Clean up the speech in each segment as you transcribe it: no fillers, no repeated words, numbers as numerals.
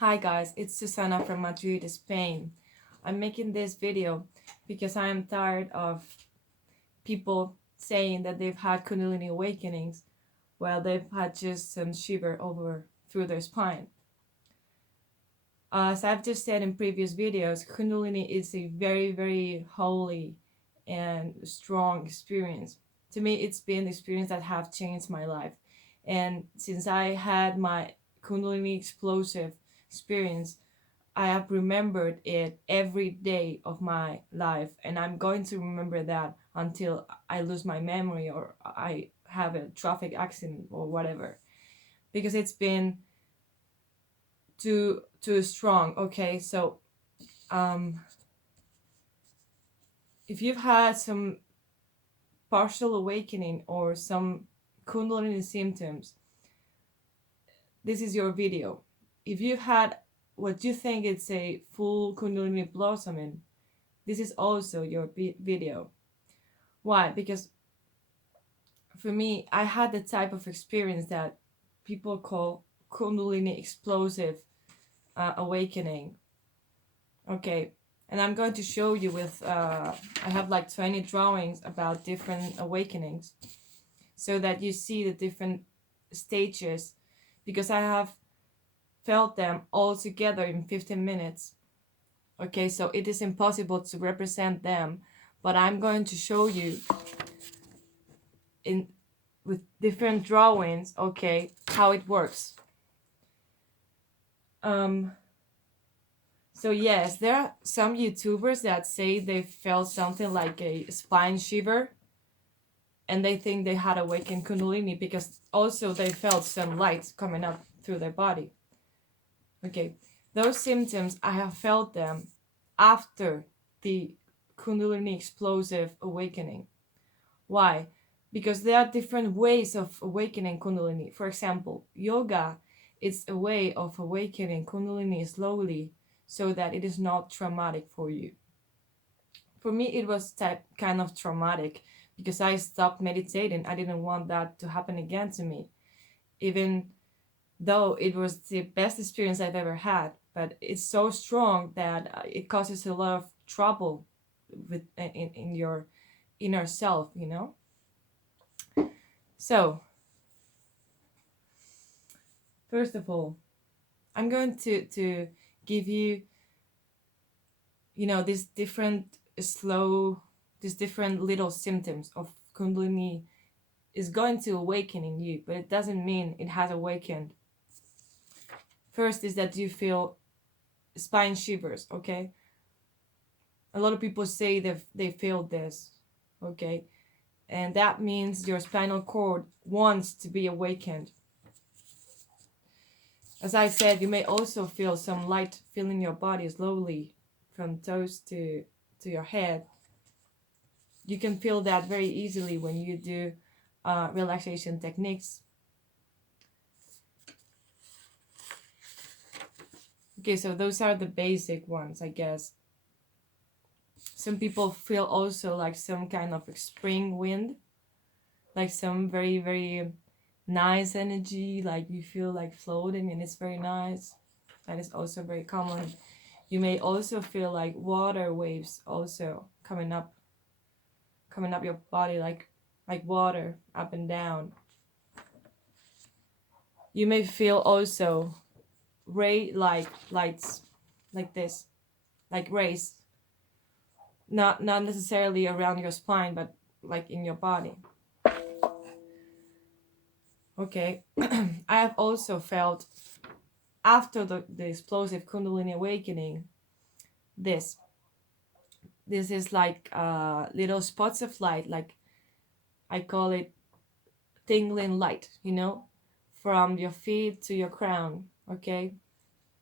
Hi guys, it's Susana from Madrid, Spain. I'm making this video because I am tired of people saying that they've had Kundalini awakenings while they've had just some shiver over through their spine. As I've just said in previous videos, Kundalini is a very holy and strong experience. To me, it's been the experience that have changed my life. And since I had my Kundalini explosive experience, I have remembered it every day of my life, and I'm going to remember that until I lose my memory or I have a traffic accident or whatever, because it's been too strong. Okay, so if you've had some partial awakening or some Kundalini symptoms, this is your video. If you've had what you think it's a full Kundalini blossoming, this is also your video. Why? Because for me, I had the type of experience that people call Kundalini explosive awakening. Okay, and I'm going to show you with, I have like 20 drawings about different awakenings so that you see the different stages, because I have felt them all together in 15 minutes. Okay, so it is impossible to represent them, but I'm going to show you in with different drawings, okay, how it works. So yes, there are some YouTubers that say they felt something like a spine shiver, and they think they had awakened Kundalini because also they felt some light coming up through their body. Okay, those symptoms, I have felt them after the Kundalini explosive awakening. Why? Because there are different ways of awakening Kundalini. For example, yoga is a way of awakening Kundalini slowly so that it is not traumatic for you. For me, it was kind of traumatic because I stopped meditating. I didn't want that to happen again to me, even though it was the best experience I've ever had. But it's so strong that it causes a lot of trouble in your inner self, you know? So, first of all, I'm going to give you, these different these different little symptoms of Kundalini is going to awaken in you, but it doesn't mean it has awakened. First is that you feel spine shivers, okay? A lot of people say they feel this, okay? And that means your spinal cord wants to be awakened. As I said, you may also feel some light filling your body slowly from toes to your head. You can feel that very easily when you do relaxation techniques. Okay, so those are the basic ones, I guess. Some people feel also like some kind of spring wind, like some very nice energy, like you feel like floating and it's very nice. That is also very common. You may also feel like water waves also coming up your body, like water up and down. You may feel also ray like lights, like this, like rays, not necessarily around your spine, but like in your body. Okay. I have also felt after the explosive Kundalini awakening, this is like little spots of light, like I call it tingling light, from your feet to your crown. Okay,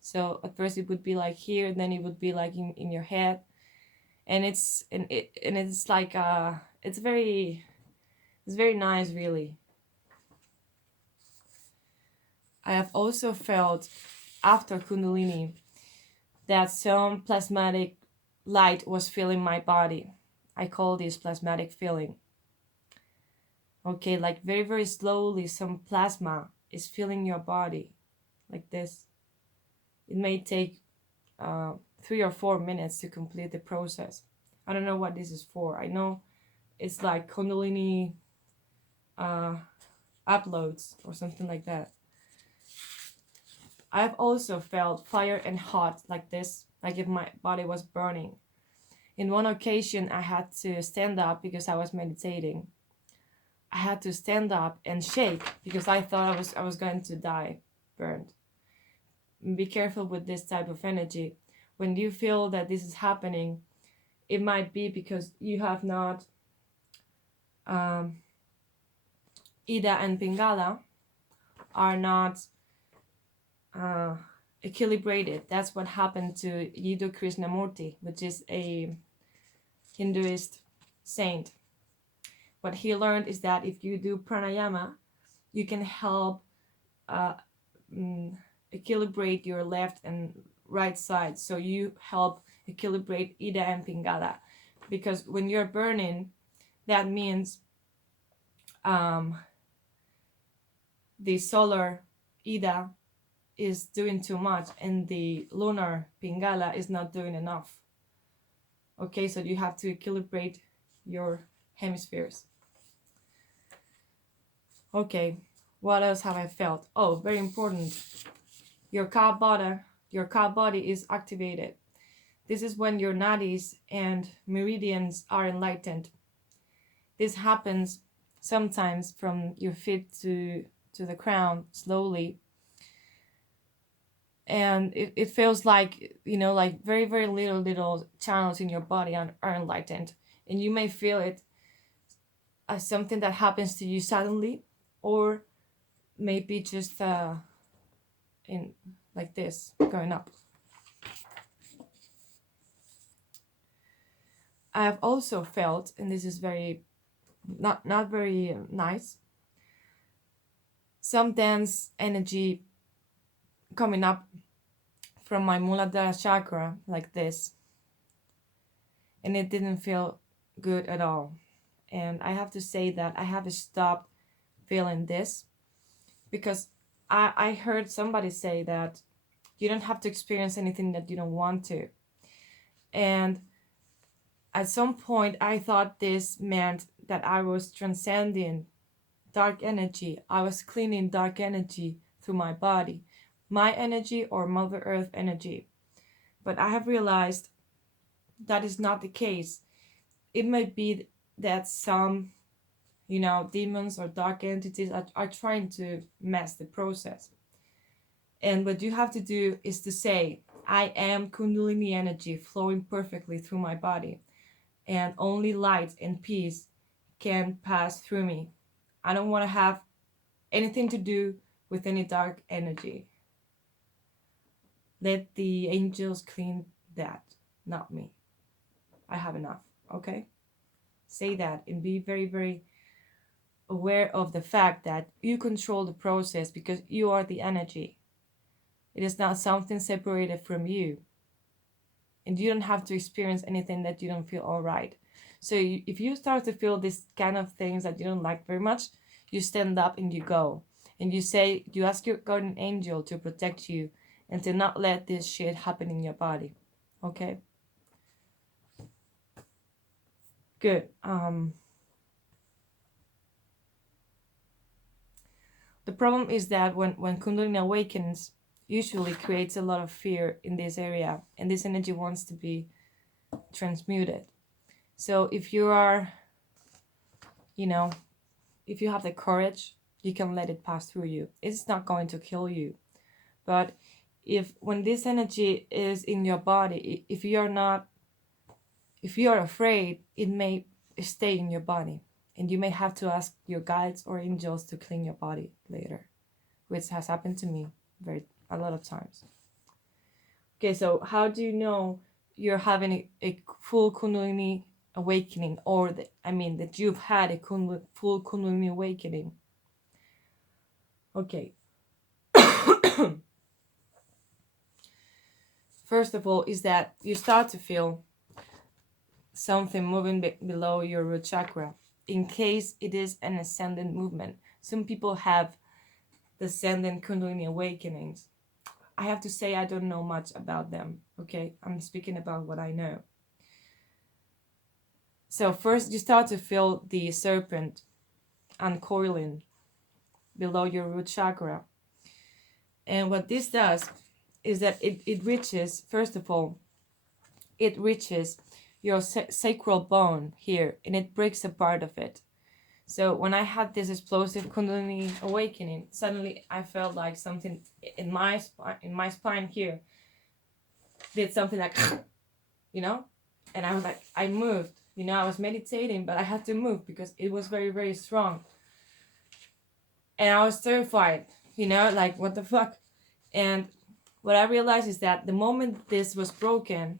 so at first it would be like here, then it would be like in your head, and it's like it's very nice, really. I have also felt after Kundalini that some plasmatic light was filling my body. I call this plasmatic feeling. Okay, like very slowly some plasma is filling your body, like this. It may take 3 or 4 minutes to complete the process. I don't know what this is for. I know it's like Kundalini uploads or something like that. I've also felt fire and hot like this, like if my body was burning. In one occasion, I had to stand up because I was meditating. I had to stand up and shake because I thought I was going to die burned. Be careful with this type of energy. When you feel that this is happening, it might be because you have not Ida and Pingala are not equilibrated. That's what happened to Yido Krishnamurti, which is a Hinduist saint. What he learned is that if you do pranayama, you can help equilibrate your left and right side. So you help equilibrate Ida and Pingala. Because when you're burning, that means the solar Ida is doing too much and the lunar Pingala is not doing enough. Okay, so you have to equilibrate your hemispheres. Okay, what else have I felt? Oh, very important. Your cow body is activated. This is when your nadis and meridians are enlightened. This happens sometimes from your feet to the crown slowly. And it feels like, like very, very little channels in your body are enlightened. And you may feel it as something that happens to you suddenly, or maybe just in like this, going up. I have also felt, and this is very not very nice, some dense energy coming up from my Muladhara chakra like this, and it didn't feel good at all. And I have to say that I have stopped feeling this because I heard somebody say that you don't have to experience anything that you don't want to. And at some point I thought this meant that I was transcending dark energy. I was cleaning dark energy through my body, my energy or Mother Earth energy. But I have realized that is not the case. It might be that some, demons or dark entities are trying to mess the process. And what you have to do is to say, I am Kundalini energy flowing perfectly through my body, and only light and peace can pass through me. I don't want to have anything to do with any dark energy. Let the angels clean that, not me. I have enough, okay? Say that and be very, very aware of the fact that you control the process because you are the energy. It is not something separated from you. And you don't have to experience anything that you don't feel all right. So if you start to feel these kind of things that you don't like very much, you stand up and you go. And you ask your guardian angel to protect you and to not let this shit happen in your body. Okay? Good. The problem is that when Kundalini awakens, usually creates a lot of fear in this area, and this energy wants to be transmuted. So if you are, if you have the courage, you can let it pass through you. It's not going to kill you. But when this energy is in your body, if you are afraid, it may stay in your body. And you may have to ask your guides or angels to clean your body later, which has happened to me a lot of times. Okay, so how do you know you're having a full Kundalini awakening, or that you've had a full Kundalini awakening? Okay. First of all, is that you start to feel something moving below your root chakra, in case it is an ascendant movement. Some people have descendant Kundalini awakenings. I have to say I don't know much about them. Okay, I'm speaking about what I know. So first you start to feel the serpent uncoiling below your root chakra. And what this does is that it reaches, first of all, it reaches your sacral bone here, and it breaks a part of it. So when I had this explosive Kundalini awakening, suddenly I felt like something in my spine here did something like, and I was like, I moved. I was meditating, but I had to move because it was very, very strong. And I was terrified, like, what the fuck? And what I realized is that the moment this was broken,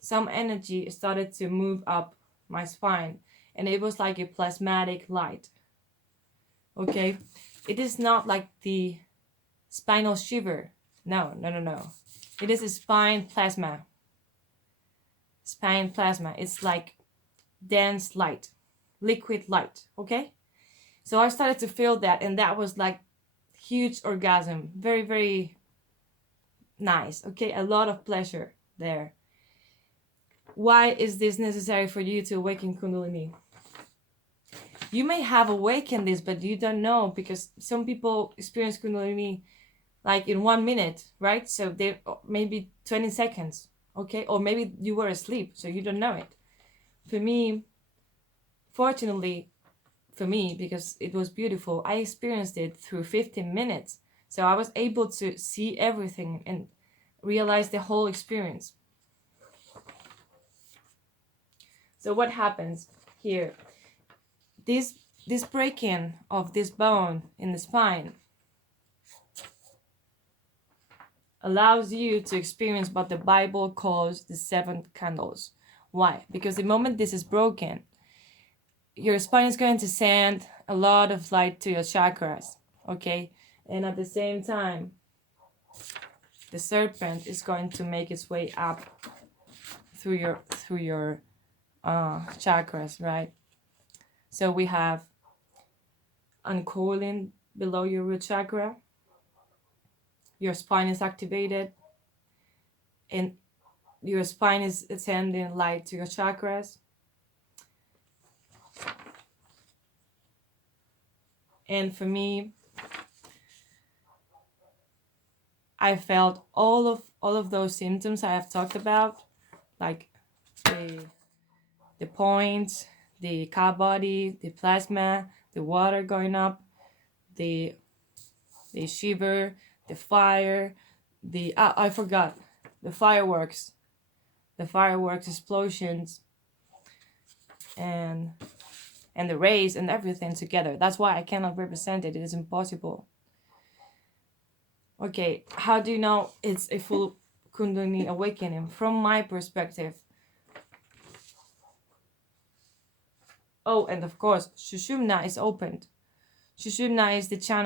some energy started to move up my spine, and it was like a plasmatic light. Okay? It is not like the spinal shiver. No. It is a spine plasma. Spine plasma. It's like dense light, liquid light. Okay? So I started to feel that, and that was like huge orgasm. Very, very nice. Okay? A lot of pleasure there. Why is this necessary for you to awaken Kundalini? You may have awakened this, but you don't know, because some people experience Kundalini like in 1 minute, right? So they maybe 20 seconds, okay? Or maybe you were asleep, so you don't know it. For me, fortunately, because it was beautiful, I experienced it through 15 minutes. So I was able to see everything and realize the whole experience. So what happens here? This breaking of this bone in the spine allows you to experience what the Bible calls the 7 candles. Why? Because the moment this is broken, your spine is going to send a lot of light to your chakras, okay? And at the same time, the serpent is going to make its way up through your chakras, right? So we have uncoiling below your root chakra. Your spine is activated, and your spine is sending light to your chakras. And for me, I felt all of those symptoms I have talked about, like the points, the cow body, the plasma, the water going up, the shiver, the fire, I forgot, the fireworks explosions, and the rays and everything together. That's why I cannot represent it. It is impossible. Okay, how do you know it's a full Kundalini awakening? From my perspective. Oh, and of course, Sushumna is opened. Sushumna is the channel